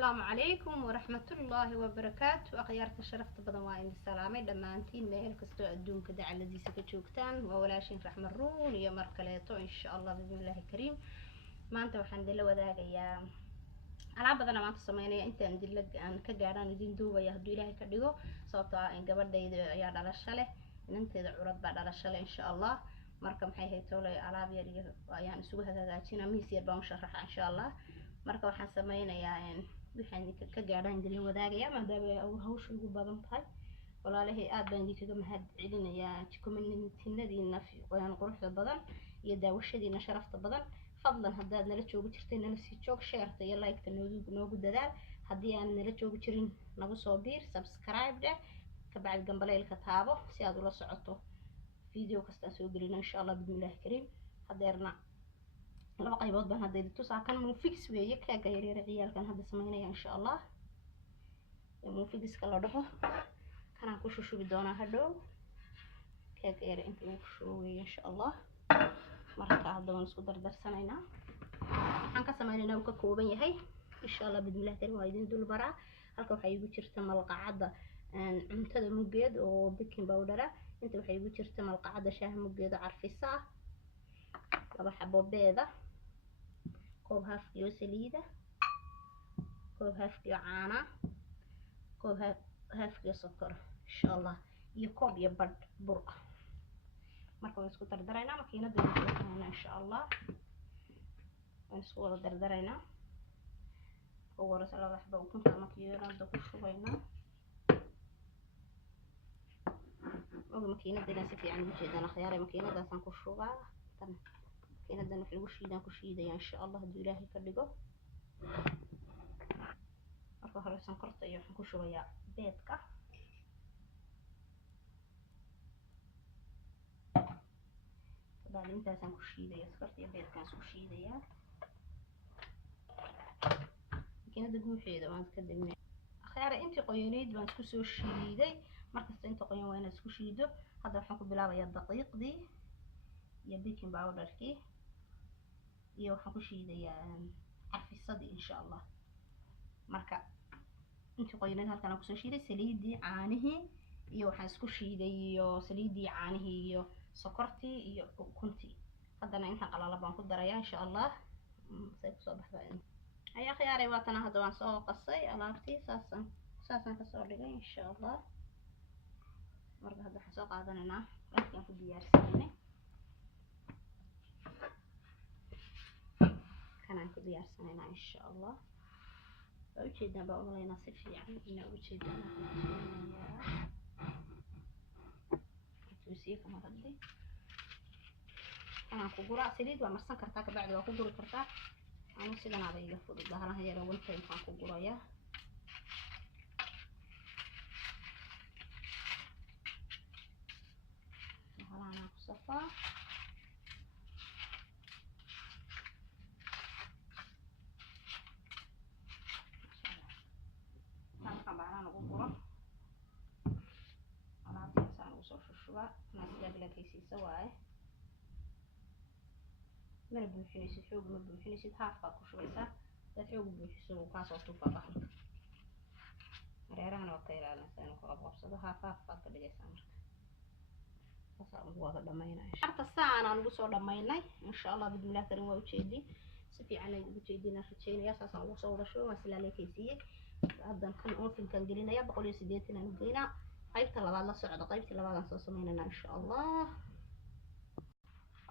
السلام عليكم ورحمة الله وبركاته. أخيارك شرفت بدن وإن السلامة دمانتين ميل كستو أدون كده على الذي سكتشوكتان وولاشين رحمة الرون يا مركلاتو إن شاء الله بإذن الله الكريم. ما أنت وحن دلوا وذاك يا ألعاب بدنا ما أنت سمعنا أنت عند اللج أن كجاران دين دوبا يهدوا إلهي كديو صوتا إن قبل ده يا على الشله إن أنت عرض بعد على الشله إن شاء الله. marka maxay haytolay alaab yar yar ayaan isugu hagaajinaa miis yar baan u sharaxaa insha Allah. marka waxaan sameynayaa waxaan ka gaadhaan idin wadaagaya maadaama hawshu ugu badan tahay walaalahay aad baan idinkaga mahad celinayaa community-nadiina fiican quruxda badan iyo daawashadiina sharafta badan. fadlan haddaad nala joogi jirtay nala sii joog share-ta iyo like-ta noogu dadaal. haddii aan nala joogi jirin nagu soo biir subscribe dheh ka bacdi gambaleelka taabo si aad ula socoto فيديو كستا سو غلينا ان شاء الله باذن الله الكريم. هديرنا لو قيبود بان هدي توسا كان مو فيكس ويه كاغا يرير عيالكان هدا سمينيا ان شاء الله مو فيكس كلا دخو كان ku shushubi doona hadhow kaaga yar inta uu shooyo insha Allah. marka hadda waan isku dardarsanayna waxaan ka sameeynaa uu ka kooban yahay insha Allah باذن الله الكريم waa idin dul baraa. halka waxa igu jirta malqacada cuntada mugeed oo baking powder inta waxay igu jirta malqacada shaah mugeed carfisa laba xabo beeda koob haaf iyo saliida koob haaf iyo caana koob haaf iyo sokor insha Allah iyo koob iyo badh bur ah. marka waan isku dardaraynaa makiinada insha Allah waan isku wada dardaraynaa oo warasa laba xabo ukunta makiinada ku shubaynaa makiinada si fiican u jeedana khiyaar makiinadaasaan ku shubaa tan makiinadan wax lagu shiidaan ku shiidaya insha Allah haddii Ilaahay ka dhigo. marka hore sonkorta iyo waxaan ku shubayaa beedka intaasaan ku shiidaya sonkorta iyo beedkaan isku shiidaya makiinada guuxeeda waan ka dibnay khiyaar intii qoyanayd baan isku soo shiiday. markasta inta qoyan waa inaad isku shiido. hadda waxaan ku bilaabayaa daqiiqdii iyo baking powder-kii iyo waxaan ku shiidayaa carfisadii insha Allah. marka inta qoyanayd halkan aan ku soo shiiday saliidii caanihii iyo waxaan isku shiiday iyo saliidii caanihii iyo sokortii iyo ukuntii. haddana inta qalala baan ku darayaa insha Allah say ku soo baxdaa ayaa khiyaaray waatana hadda waan soo qasay alaabtii saasan ka soo dhigay insha Allah. marka hadda waxaan soo qaadanaynaa qalabkaan ku diyaarsanay kanaan ku diyaarsanaynaa insha Allah. waa ujeedaan baa umalaynaa si fiican inaa ujeedaan tuusiye kama haddi kanaan ku guraa saliid waa marsan kartaa ka bacdi waa ku guri kartaa anu sidanaaba iga fudud bahalaha yara wanta intaan ku gurayaa bahalahan ku safaa kan bahalahan ugu guro alaabtaasaan ugu soo shushuba naasgaaglaakaysiisa waaye mana buuxinaysid xoog ma buuxinaysid haaf baad ku shubaysaa. dad xoog buuxiso uu kaa soo tuufaa bahalka mareerahana waa ka ilaalinaysaa inuu ka qabqabsado haaf baad ka dhigaysaa. marka saasaa ugu wada dhamaynaa harta saanaan ugu soo dhamaynay insha Allah bismillah karin waa ujeedin si fiican ay ugu jeedina rajaynaya saasaan ugu soo wada shubo waa silaaleysiiyay. haddan kan ovenkan gelinaya 180 aan u geynaa qaybta labaad la socdo qaybta labaad aan soo sameynaa insha Allah.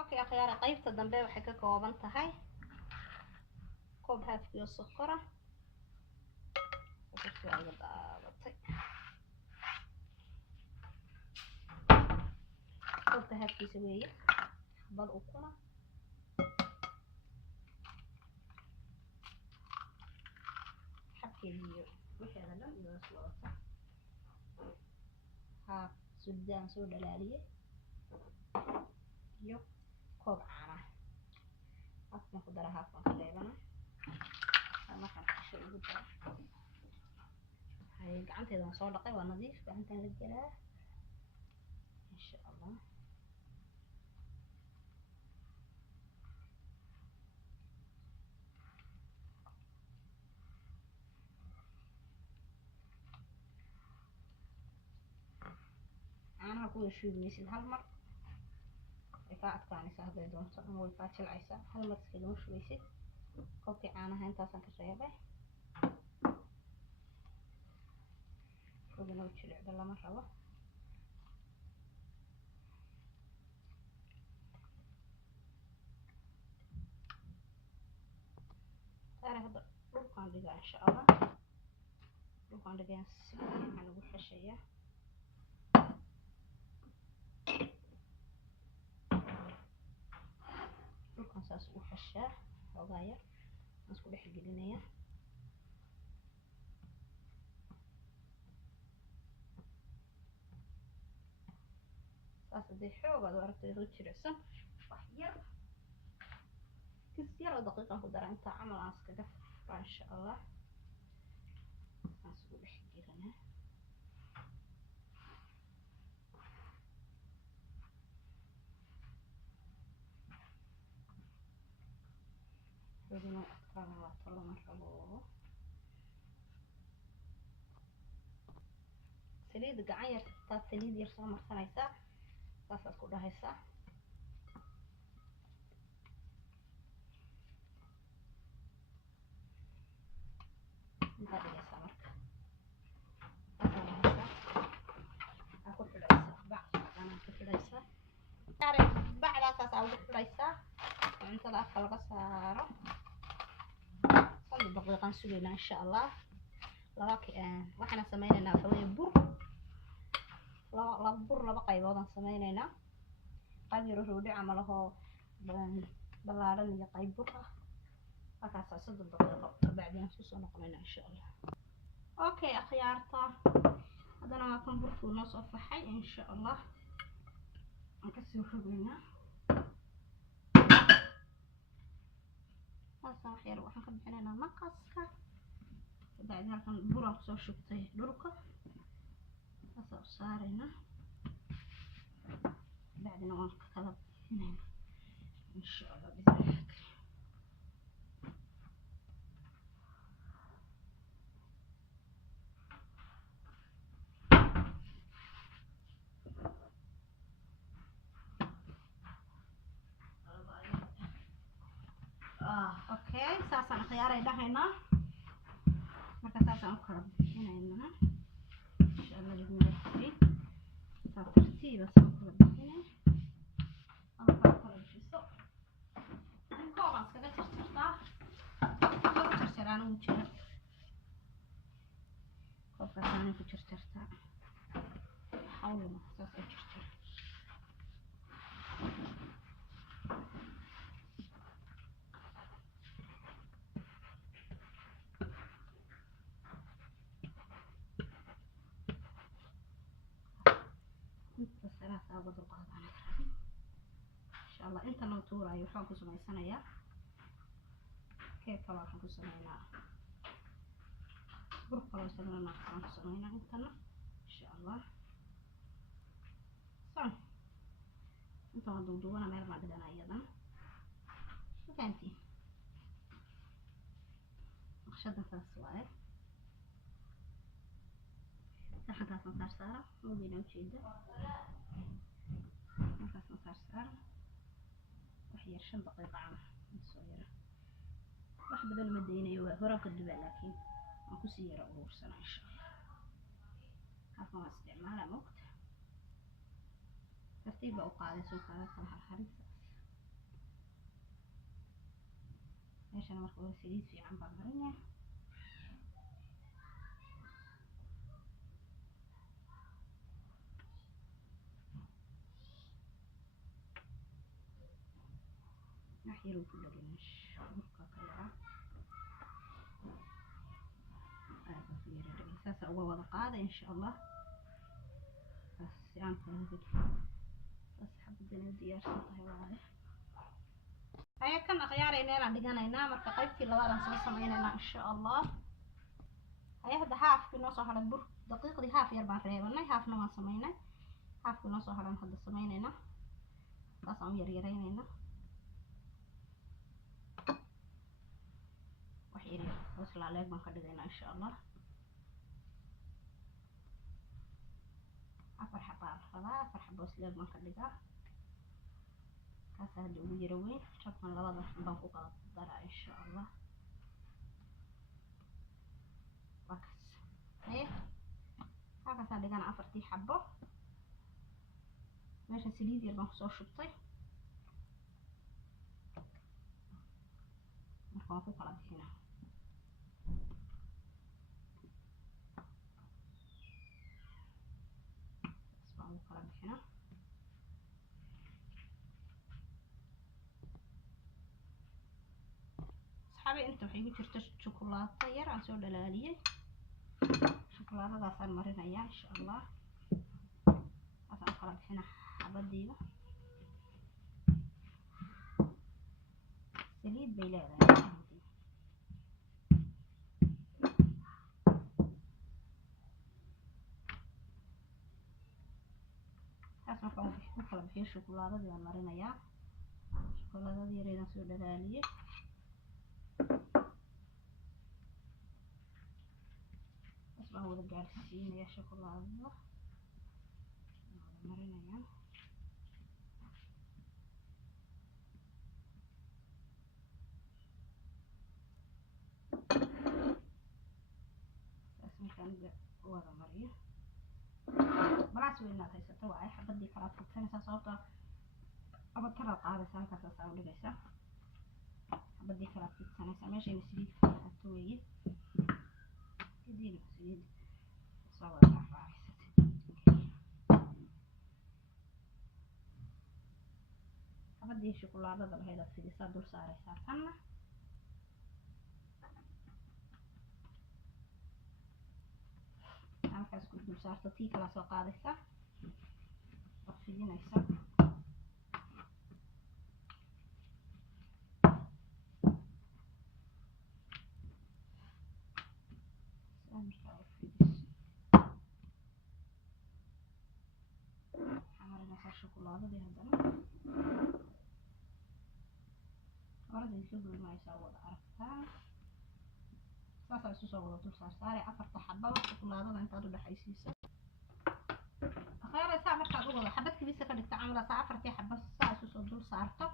okay akhiyaar qaybta dambe waxay ka kooban tahay koob haaf iyo sokora sokorta ay daabatay koobta haafkiisa weeye bal ukuna xabkeediyo waxeeda dhan iyo soo wata haaf suudaan soo dhalaaliyay iyo koob caana afkan ku dara haafkan ka leebana ama xabsho ugu dara hay gacanteeda soo dhaqay waa nadiif gacantan la galaa insha Allah. ku yeeshiimaysid hal mar ay ka adkaanaysaa haday doonto ama way ka jilcaysaa hal mar iskaga shubeysid koobkii caanaha intaasaan ka reebay kadibna jilcida lama rabo hada dhulkaan dhigaa insha Allah dhulkaan dhigaan si fiican ugu xashaya dhulkaan saas u xashaa xoogaa yar isku dhex gelinaya saas hadii xoogaad u aragtay oo jilicsan wax yar كيس يلا دقيقة كدر أنت عمل عسكر دفع إن شاء الله نسوي حقيقنا بدنا أتكلم طلع مرة سليد قاعية تات سليد يرسم مرة هيسا تصل كلها هيسا هذا يا سمك أكل حليسة بعد أنا أكل حليسة تعرف بعد أساس أو حليسة أنت لا خلق سارة صلي دقيقة نسوينا إن شاء الله لكن وإحنا سمينا فوي بر لا بر لا بقى يبغى سمينا قد يروحوا لي عمله بلارن يقيد برها هكذا صد دقيقة بعدين نسوي نقلنا إن شاء الله أوكي أخيارتا هذا أنا معكم برفو نص أفحي إن شاء الله نكسر خبينا هذا خير وحنا كبحنا نقصك بعدين هلكن برا soo shubtay dhulka soo saarayna بعدين waan kala bixinayna insha Allah bismillah اوكي ساسا خياري دحينا marka saasaan u kala bixinaynaa insha Allah idin leeyahay tartiib soo kala bixinay ama kala bixiso in kooban iskaga jarjartaa oo jarjaraan u jira koobkaan ku jarjartaa xawlna saas u jarjar أبغى القهوة أنا إن شاء الله أنت نوتورة يحاول كسمة سنة يا كيف طبعا كسمة هنا بروح خلاص أنا ما أعرف كسمة هنا أنتنا إن شاء الله صح أنت ما تدور أنا ما أعرف ما بدنا أيضا وكانتي أخشدنا ثلاث سؤال saxan kaas ma saara mudina u jeeda markaas ma saara wax yar 5 daqiiqo aan soo yara wax badan ma deynayo hore ka dibaa laakiin aan ku sii yara urursana insha Allah halkan waa isticmaala moqta tartiib u qaadayso kala xariirta meeshan marka uu saliid fiican baan marinaa نحيرو كل رمش بركة كلها كثيرة أساسا أول وضع إن شاء الله بس يعني بس حبيت ديار صوتها واضح هيا كم خيار إننا دقنا ينام التقيت اللي بعد نسوي سمعنا إن شاء الله هيا هذا حاف في النص على البر دقيقة دي حاف يربع ريبنا حاف نما سمعنا حاف في النص على هذا سمعنا بس عم يريرينا وحيري وصل عليك ما خدينا إن شاء الله أفرح بار ربا فرحبة سليل ما كدقا كاسة هدي ugu yara weyn jabkan labada baan ku kala daraa insha Allah wakas halkaasaan dhigana 4 xabo meesha saliid yar baan kusoo shubtay marka waan ku kala bixinaa baan ku kala bixinaa saxaabi inta waxay ku jirta shukulaato yar aan soo dhalaaliyay shukulaatadaasaan marinayaa insha Allah asaan kala bixinaa xabadiiba saliid bay leedahay marka ku kala bixiyo shukulaatadii aan marinayaa shukulaatadii yareedaan soo dhalaaliyay baan wada gaarsiinayaa shukulaatada marinayaa saas markaan wada mariyo balaas weynaad haysato waa ay xabadii kala fursanaysaa sababtoo aba kala qaadaysaa halkaas saa u dhigaysaa xabadii kala fursanaysaa meeshayna saliid ka haato weeye kadib saliid soo wada raacaysatay xabadii shukulaadada lahayd aad fidisaa dul saaraysaa tanna halkaas ku dul saarto tii kala soo qaadaysaa waad fidinaysaa shukulaadadii haddana horadii isu gurmaysaa wada aragtaa saasaa isu soo wada dul saarsaare 4 xababa shukulaadada intaad u dhaxaysiiso akhyaaraysaa markaad u wada xabad kibisa ka dhigta camalaasaa 4 xaba saa isu soo dul saarto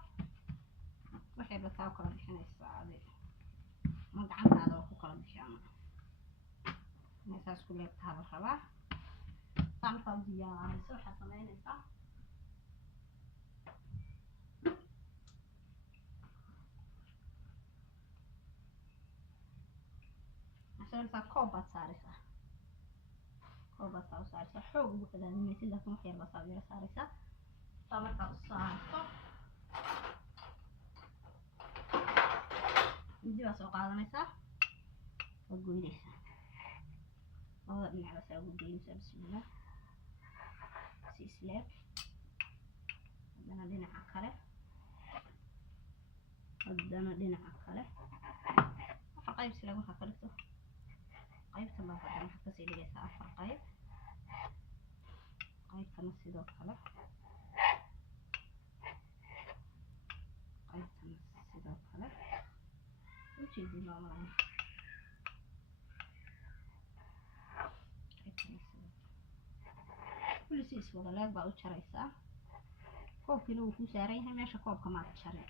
waxay bataa u kala bixinaysaa adi ma gacantaada waa ku kala bixi ama meesaas ku leegtaha la rabaa saa markaa u diyaarayso waxaad samaynaysaa koob baad saaraysaa xoog ugu cadaadinaysid laakiin wax yar baa saa yara saaraysaa saa markaa u saarto midi baa soo qaadanaysaa waad goynaysaa labada dhinacba saa ugu goynaysaa bismillah si isleeg haddana dhinaca kale afar qayb isleeg markaa ka dhigto qaybta baa haddana waxaad kasii dhigaysaa 4 qayb qaybtana sidoo kale ujeedin baa malayn kulli si iswada leeg baa u jaraysaa koobkiina wuu ku saaran yahay meesha koobka maad jarin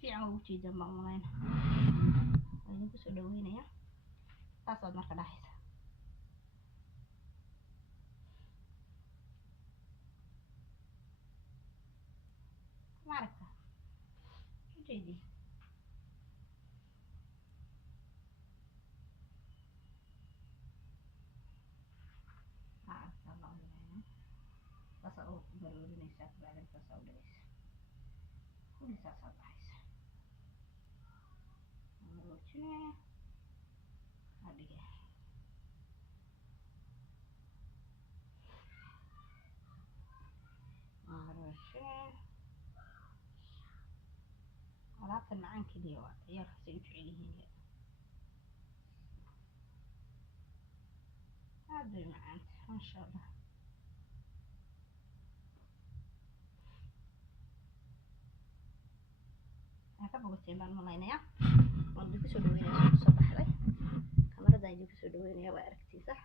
fiican ugu jeedan baan malayn waa idinku soo dhaweynaya saasaad marka dhaxaysa maaragta ujeedi maaragta allah ilaahina saasaa u baroorinaysaa kabacdan saasaa u dhigaysa kulli saasaad dhaxaysa maroojine adhige maroojine alaabtan macaan keliya waa ciyaarkaasay u jecel yihiin aad bay macaanta maasha allah ka bogateen baan malaynaya waan dib soo dhaweynaya soo baxday kamarada dib soo dhaweynaya waa aragtay sax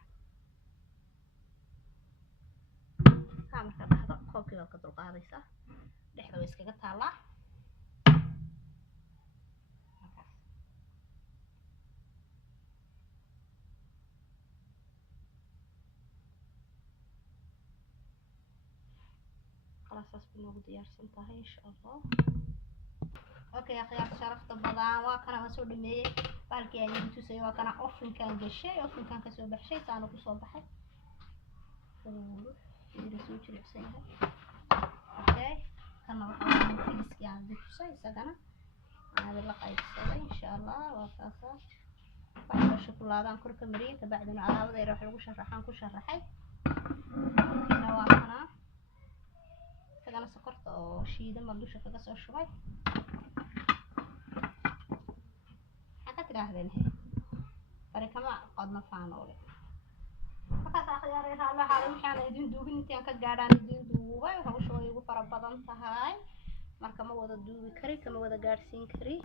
kamarka dhaxda koobkiga ka dulqaadaysa dhexda way iskaga taalaa خلاص بنوقد ديارسن tahay insha Allah okay akhyaar sharafta badan waa kana soo dhameeyay baalkii aan tusay waa kana ofinkan gashay ofinkan ka soo baxshay taana ku soo baxay soo jilicsan okay kana waxaan fiiskii aan tusay isagana aan la qaybsaday insha Allah waa kaasa waxaan shukulaadaan korka mariyay ka bacdina alaabada ay wax lagu sharaxaan ku sharaxay kana waa kana أنا سكرت أو شيء ده مردوش كذا سو شوي حكت راهدين هي فريكما قد ما فانولي فكاس أخياري هلا حالي مش أنا يدين دوبي نتي أنك قاعدان يدين دوبي وهو شوي وفرق بدن تهاي مركما ودا دوبي كري كما ودا قارسين كري